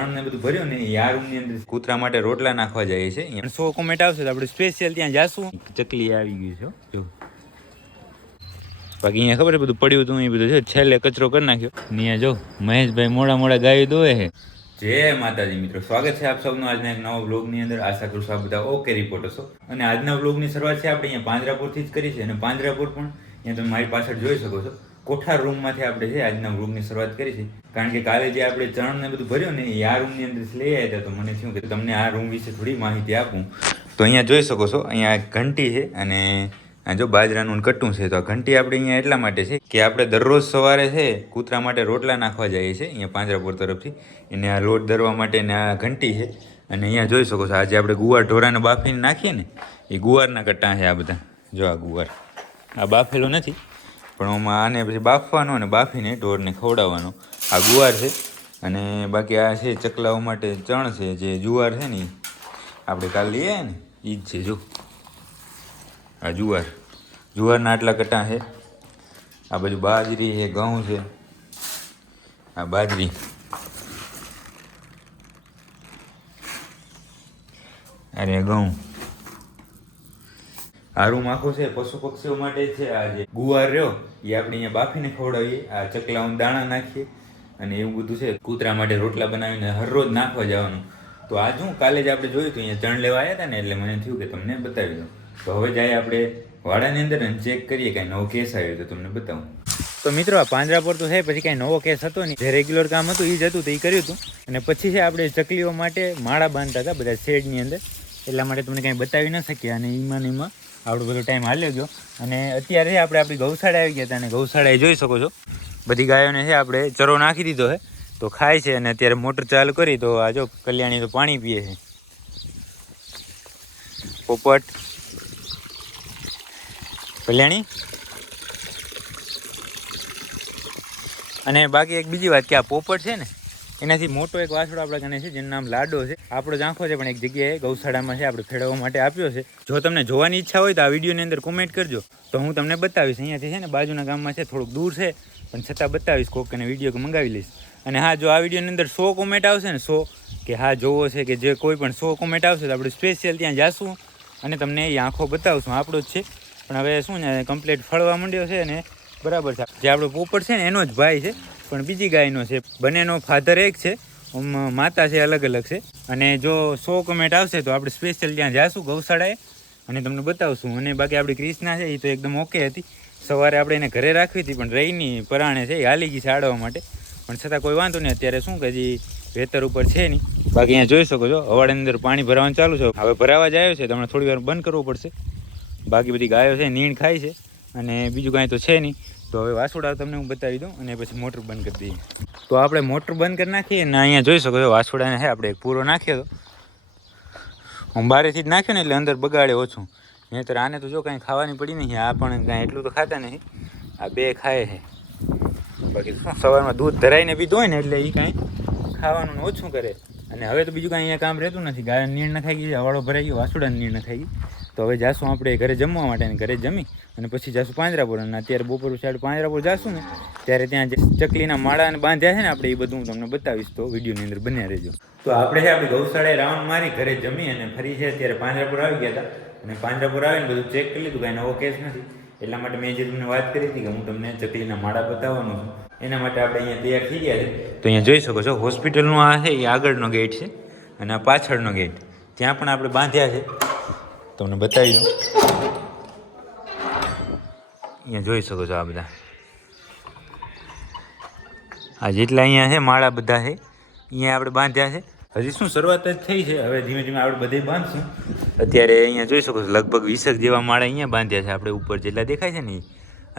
ચણ ને બધું ભર્યું ને એ આ રૂમની અંદર કૂતરા માટે રોટલા નાખવા જાય છે સો કોમેન્ટ આવશે તો આપણે સ્પેશિયલ ત્યાં જાશું. ચકલી આવી ગઈ છે જો. બાકી અહીંયા ખબર છે બધું પડ્યું હતું એ બધું છે છેલ્લે કચરો કરી નાખ્યો. ને અહીંયા જો મહેશભાઈ મોડા મોડા ગાયું દોવે છે. જય માતાજી મિત્રો સ્વાગત છે આપ સૌનું આજના એક નવા બ્લોગની અંદર. આશા કરું છું આપ બધા ઓકે રિપોર્ટ હશો. અને આજના બ્લોગની શરૂઆત છે આપણે અહીંયા પાંજરાપુરથી જ કરી છે. અને પાંજરાપુર પણ અહીંયા તમે મારી પાછળ જોઈ શકો છો. કોઠાર રૂમમાંથી આપણે છે, આજના રૂમની શરૂઆત કરી છે. કારણ કે કાલે જે આપણે ચણ ને બધું ભર્યું ને, એ આ રૂમની અંદર લઈ આવ્યા હતા. તો મને થયું કે તમને આ રૂમ વિશે થોડી માહિતી આપું. તો અહીંયા જોઈ શકો છો, અહીંયા ઘંટી છે અને આ જો બાજરાનું કટ્ટું છે. તો આ ઘંટી આપણે અહીંયા એટલા માટે છે કે આપણે દરરોજ સવારે છે, કૂતરા માટે રોટલા નાખવા જઈએ છીએ, અહીંયા પાંજરાપુર તરફથી. એને આ લોટ ધરવા માટે ને આ ઘંટી છે. અને અહીંયા જોઈ શકો છો, આજે આપણે ગુવાર ઢોરાને બાફીને નાખીએ ને, એ ગુવારના કટ્ટા છે આ બધા. જો આ ગુવાર. આ બાફેલું નથી. પણ આમાં આને પછી બાફવાનો અને બાફીને ઢોરને ખવડાવવાનો. આ ગુવાર છે અને બાકી આ છે ચકલાઓ માટે ચણ છે, જે જુવાર છે ને આપણે કાલ લઈએ ને એ જ છે, જો. આ જુવાર. જુવારના આટલા કટા છે. આ બાજુ બાજરી છે, ઘઉં છે. આ બાજરી. અરે ઘઉં. આ રૂમ આખો છે, પશુ પક્ષીઓ માટે છે આ જે ગુવાર રહ્યો, એ આપણે અહીંયા બાફીને ખવડાવીએ, આ ચકલાઓને દાણા નાખીએ અને એવું બધું છે, કૂતરા માટે રોટલા બનાવીને હરરોજ નાખવા જવાનું. તો આજ હું કાલે જ આપણે જોયું હતું, અહીંયા ચણ લેવા આવ્યા હતા ને, એટલે મને થયું કે તમને બતાવી દઉં. તો હવે જાય આપણે વાડાની અંદર ચેક કરીએ કાંઈ નવો કેસ આવ્યો તો તમને બતાવું. તો મિત્રો, આ પાંજરા પર તો છે, પછી કાંઈ નવો કેસ હતો નહીં. જે રેગ્યુલર કામ હતું એ જ હતું, તો એ કર્યું હતું. અને પછી છે, આપણે ચકલીઓ માટે માળા બાંધતા હતા, બધા શેડની અંદર. એટલા માટે તમને કાંઈ બતાવી ન શક્યા અને એમાં એમાં આપણો બધો ટાઈમ હાલ્યો ગયો. અને અત્યારે આપણે આપણી ગૌશાળા આવી ગયા હતા અને ગૌશાળાએ જોઈ શકો છો, બધી ગાયોને છે આપણે ચરો નાખી દીધો છે. તો ખાય છે અને અત્યારે મોટર ચાલુ કરી, તો આ જો કલ્યાણી તો પાણી પીએ છે. પોપટ. કલ્યાણી. અને બાકી એક બીજી વાત કે આ પોપટ છે ને એનાથી મોટો એક વાછડો આપણા કને છે, જેનું નામ લાડો છે. આપણો આંખો છે, પણ એક જગ્યાએ ગૌશાળામાં છે, આપણે ફેરવવા માટે આપ્યો છે. જો તમને જોવાની ઈચ્છા હોય તો આ વિડીયોની અંદર કોમેન્ટ કરજો. તો હું તમને બતાવીશ, અહીંયાથી છે ને બાજુના ગામમાં છે, થોડુંક દૂર છે, પણ છતાં બતાવીશ, કોક અને વીડિયો મંગાવી લઈશ. અને હા, જો આ વિડીયોની અંદર સો કોમેન્ટ આવશે ને, સો કે હા, જોવો છે કે જે કોઈ પણ સો કોમેન્ટ આવશે તો આપણે સ્પેશિયલ ત્યાં જાશું અને તમને એ આંખો બતાવશું. આપણો જ છે. પણ હવે શું ને કમ્પ્લીટ ફળવા માંડ્યો છે ને બરાબર છે. જે આપણો પોપટ છે ને, એનો જ ભાઈ છે. પણ બીજી ગાયનો છે. બંનેનો ફાધર એક છે. માતા છે, અલગ અલગ છે. અને જો સો કમેન્ટ આવશે તો આપણે સ્પેશિયલ ત્યાં જાશું ગૌશાળાએ. અને તમને બતાવશું. અને બાકી આપણી ક્રિષ્ના છે, એ તો એકદમ ઓકે હતી. સવારે આપણે એને ઘરે રાખવી હતી, પણ રહીની પરાણે છે, એ હાલી ગઈ સાડવા માટે. પણ છતાં કોઈ વાંધો નહીં, અત્યારે શું કે હજી વેતર ઉપર છે નહીં. બાકી અહીંયા જોઈ શકો છો, હવાડે અંદર પાણી ભરાવાનું ચાલુ છે. હવે ભરાવા જ આવ્યો છે, તો હમણાં થોડી વાર બંધ કરવું પડશે. બાકી બધી ગાયો છે નીણ ખાય છે. અને બીજું કાંઈ તો છે નહીં. તો હવે વાસોડા તમને હું બતાવી દઉં અને પછી મોટર બંધ કરી દઈએ. તો આપણે મોટર બંધ કરી નાખીએ અને અહીંયા જોઈ શકો છો વાસોડાને છે આપણે પૂરો નાખ્યો હતો હું બારેથી જ નાખ્યો ને એટલે અંદર બગાડે ઓછું. નહીંતર આને તો જો કાંઈ ખાવાની પડી નહીં, આ પણ કાંઈ એટલું તો ખાતા નહીં. આ બે ખાય છે. બાકી શું, સવારમાં દૂધ ધરાઈને પીધું હોય ને એટલે એ કાંઈ ખાવાનું ઓછું કરે. અને હવે તો બીજું કાંઈ અહીંયા કામ રહેતું નથી. ગાય નીણ નખાઈ ગઈ હવાળો ભરાઈ ગયો, વાસુડાની નીણ નખાઈ ગઈ તો હવે જાશું આપણે ઘરે જમવા માટે ઘરે જમી અને પછી જાશું પાંજરાપુર અને અત્યારે બપોર સાઈડ પાંજરાપુર જાશું ને, ત્યારે ત્યાં ચકલીના માળાને બાંધ્યા છે ને આપણે એ બધું હું તમને બતાવીશ. તો વિડીયોની અંદર બન્યા રહેજો. તો આપણે છે આપણે ગૌશાળાએ રાઉન્ડ મારી ઘરે જમી અને ફરી છે અત્યારે પાંજરાપુર આવી ગયા હતા. અને પાંજરાપુર આવીને બધું ચેક કરી લીધું કાંઈ નવો કેસ નથી. એટલા માટે મેં જે તમને વાત કરી હતી કે હું તમને ચકલીના માળા બતાવવાનો છું. એના માટે આપણે અહીંયા તૈયાર થઈ ગયા છે. તો અહીંયા જોઈ શકો છો, હોસ્પિટલનું આ છે, એ આગળનો ગેટ છે અને આ પાછળનો ગેટ ત્યાં પણ આપણે બાંધ્યા છે. તમને બતાવી દઉં. અહીંયા જોઈ શકો છો આ બધા. આ જેટલા અહીંયા છે, માળા બધા છે, અહીંયા આપણે બાંધ્યા છે. હજી શું શરૂઆત જ થઈ છે, હવે ધીમે ધીમે આપણે બધે બાંધશું. અત્યારે અહીંયા જોઈ શકો છો, લગભગ વીસક જેવા માળા અહીંયા બાંધ્યા છે, આપણે ઉપર જેટલા દેખાય છે ને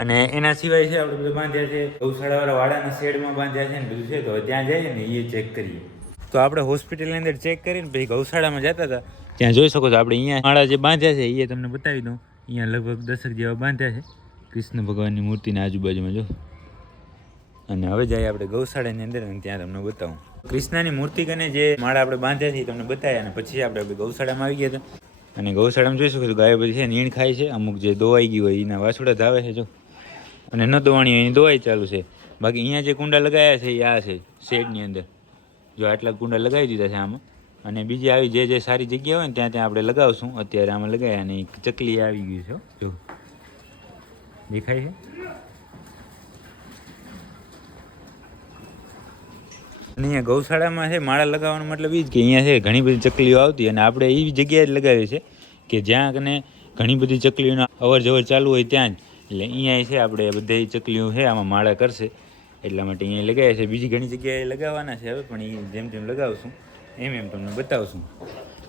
અને એના સિવાય છે, આપણે બધું બાંધ્યા છે, ગૌશાળાવાળા વાડાના શેડમાં બાંધ્યા છે ને બધું છે, તો ત્યાં જઈએ ને, એ ચેક કરીએ. તો આપણે હોસ્પિટલની અંદર ચેક કરીને પછી ગૌશાળામાં જતા હતા. ત્યાં જોઈ શકો છો આપણે અહીંયા માળા જે બાંધ્યા છે એ તમને બતાવી દઉં. અહીંયા લગભગ દશક જેવા બાંધ્યા છે. કૃષ્ણ ભગવાનની મૂર્તિના આજુબાજુમાં જો. અને હવે જઈએ આપણે ગૌશાળાની અંદર અને ત્યાં તમને બતાવું. કૃષ્ણની મૂર્તિ કને જે માળા આપણે બાંધ્યા છે એ તમને બતાવ્યા અને પછી આપણે ગૌશાળામાં આવી ગયા હતા અને ગૌશાળામાં જોઈ શકો છો ગાય બધી છે, નીણ ખાય છે, અમુક જે દોવાઈ ગઈ હોય એના વાછોડા ધાવે છે, જો. અને ન દોવાણી હોય એની દોવાઈ ચાલુ છે. બાકી અહીંયા જે કુંડા લગાવ્યા છે એ આ છે, શેડની અંદર. જો આટલા કુંડા લગાવી દીધા છે આમાં. અને બીજી આવી જે જે સારી જગ્યા હોય ને ત્યાં ત્યાં આપણે લગાવશું. અત્યારે આમાં લગાવ્યા અને એક ચકલી આવી ગયું છે જો. દેખાય છે? અહીંયા ગૌશાળામાં છે, માળા લગાવવાનો મતલબ એ જ કે અહીંયા છે, ઘણી બધી ચકલીઓ આવતી અને આપણે એવી જગ્યાએ જ લગાવીએ છીએ કે જ્યાં કને ઘણી બધી ચકલીઓનો અવર જવર ચાલુ હોય ત્યાં જ. એટલે અહીંયા છે, આપણે બધી ચકલીઓ છે, આમાં માળા કરશે. એટલા માટે અહીંયા લગાવ્યા છે બીજી ઘણી જગ્યાએ લગાવવાના છે હવે, પણ એ જેમ જેમ લગાવશું. એમ એમ તમને બતાવશું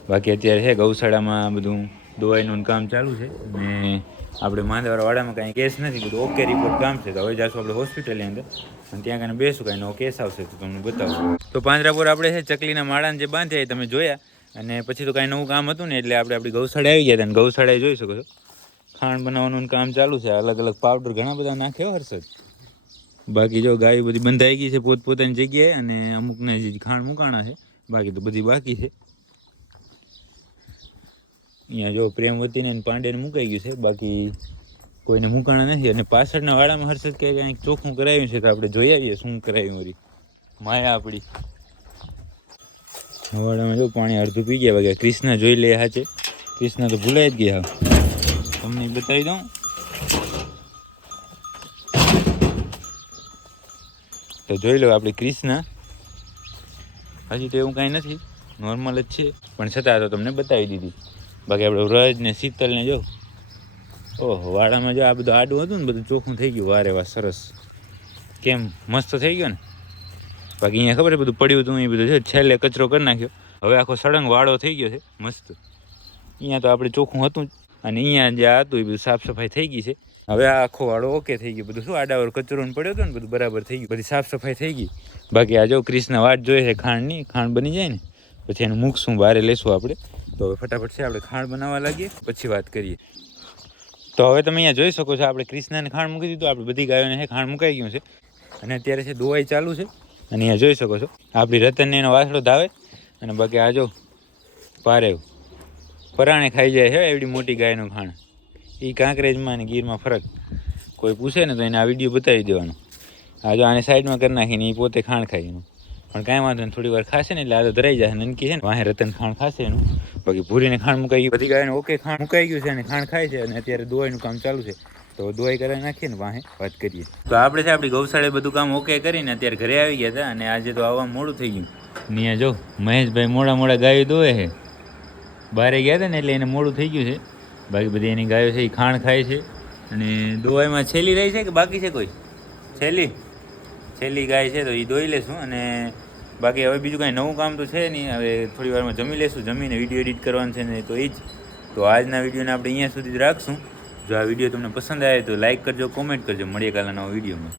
બાકી અત્યારે છે ગૌશાળામાં બધું દવાઈનું કામ ચાલુ છે. અને આપણે માંદવાળવાળામાં કાંઈ કેસ નથી, બધું ઓકે રિપોર્ટ કામ છે. તો હવે જશું આપણે હોસ્પિટલની અંદર. અને ત્યાં કાંઈ બેસું, કાંઈ નવો કેસ આવશે તો તમને બતાવું તો પાંજરાપુર આપણે છે ચકલીના માળાને જે બાંધ્યા એ તમે જોયા. અને પછી તો કાંઈ નવું કામ હતું ને એટલે આપણે આપણી ગૌશાળા આવી ગયા હતા. અને ગૌશાળાએ જોઈ શકો છો. ખાંડ બનાવવાનું કામ ચાલુ છે. અલગ અલગ પાવડર ઘણા બધા નાખ્યો હર્ષદ. બાકી જો ગાયો બધી બંધાઈ ગઈ છે પોતપોતાની જગ્યાએ અને અમુકને જે ખાંડ મુકાણા છે. બાકી તો બધી બાકી છે. અહીંયા જો પ્રેમવતીને પાંડેને મુકાઈ ગયું છે. બાકી કોઈને મુકાણા નથી અને પાછળના વાડામાં હર્ષદ કે કંઈક ચોખ્ખું કરાવ્યું છે તો આપણે જોઈ આવીએ શું કરાવ્યું વળી. માયા આપણી. વાડામાં જો પાણી અડધું પી ગયા બાકી ક્રિષ્ના જોઈ લે હાચે. ક્રિષ્ના તો ભૂલાઈ જ ગયા. તમને બતાવી દઉં. તો જોઈ લો આપણે ક્રિષ્ના હજી તો એવું કાંઈ નથી. નોર્મલ જ છે. પણ છતાં તો તમને બતાવી દીધી. બાકી આપણે વ્રજ ને શીતલને જો. ઓહો, વાડામાં જો આ બધું આડું હતું ને, બધું ચોખ્ખું થઈ ગયું. વારે વાર સરસ. કેમ? મસ્ત થઈ ગયો ને? બાકી અહીંયા ખબર છે બધું પડ્યું હતું, એ બધું છે. છેલ્લે કચરો કરી નાખ્યો. હવે આખો સળંગ વાળો થઈ ગયો છે. મસ્ત. અહીંયા તો આપણે ચોખ્ખું હતું અને અહીંયા જે હતું, એ બધું સાફ સફાઈ થઈ ગઈ છે. હવે આ આખો વાળો ઓકે થઈ ગયો. બધું શું આડાવર કચરો પડ્યો હતો ને બધું બરાબર થઈ ગયું. બધી સાફ સફાઈ થઈ ગઈ. બાકી આ જો ક્રિષ્ણ વાટ જોઈએ છે ખાંડની, ખાંડ બની જાય ને, પછી એને મૂકશું બહાર લેશું આપણે. તો હવે ફટાફટ છે, આપણે ખાંડ બનાવવા લાગીએ, પછી વાત કરીએ. તો હવે તમે અહીંયા જોઈ શકો છો, આપણે ક્રિષ્નાને ખાંડ મૂકી દીધું, આપણે બધી ગાયોને છે ખાંડ મુકાઈ ગયું છે. અને અત્યારે છે, દોવાઈ ચાલુ છે. અને અહીંયા જોઈ શકો છો, આપણી રતનને એનો વાસળો ધાવે. અને બાકી આ જો પારેવ, પરાણે ખાઈ જાય છે, એવડી મોટી ગાયનું ખાણ એ કાંકરેજમાં અને ગીરમાં ફરક. કોઈ પૂછે ને તો એને આ વીડિયો બતાવી દેવાનો. આ જો આને સાઈડમાં કરી નાખીને એ પોતે ખાણ ખાય એનું. પણ કાંઈ વાંધો નહીં થોડી વાર ખાશે ને એટલે આ તો ધરાઈ જશે નનકી છે ને. વાહે રતન ખાણ ખાશે એનું. બાકી ભૂરીને ખાણ મુકાઈ ગયું. બધી ગાયને ઓકે ખાણ મુકાઈ ગયું છે અને ખાણ ખાય છે અને અત્યારે દોવાઈનું કામ ચાલુ છે. તો દોવાઈ કરાવી નાખીએ ને વાહે વાત કરીએ. તો આપણે છે આપણી ગૌશાળે બધું કામ ઓકે કરીને અત્યારે ઘરે આવી ગયા હતા અને આજે તો આવવા મોડું થઈ ગયું. ને જો મહેશભાઈ મોડા મોડા ગાયો દોવે છે. બહારે ગયા હતા ને એટલે એને મોડું થઈ ગયું છે. બાકી બધી એની ગાયો છે, એ ખાણ ખાય છે. અને દોવાઈમાં છેલ્લી રહી છે કે બાકી છે કોઈ? છેલ્લી છેલ્લી ગાય છે તો એ દોઈ લેશું અને બાકી હવે બીજું કાંઈ નવું કામ તો છે નહીં. હવે થોડી વારમાં જમી લેશું, જમીને વીડિયો એડિટ કરવાનું છે ને તો એ જ. તો આજના વિડીયોને આપણે અહીંયા સુધી જ રાખશું. જો આ વીડિયો તમને પસંદ આવે તો લાઇક કરજો, કોમેન્ટ કરજો. મળીએ કાલના નવા વિડીયોમાં.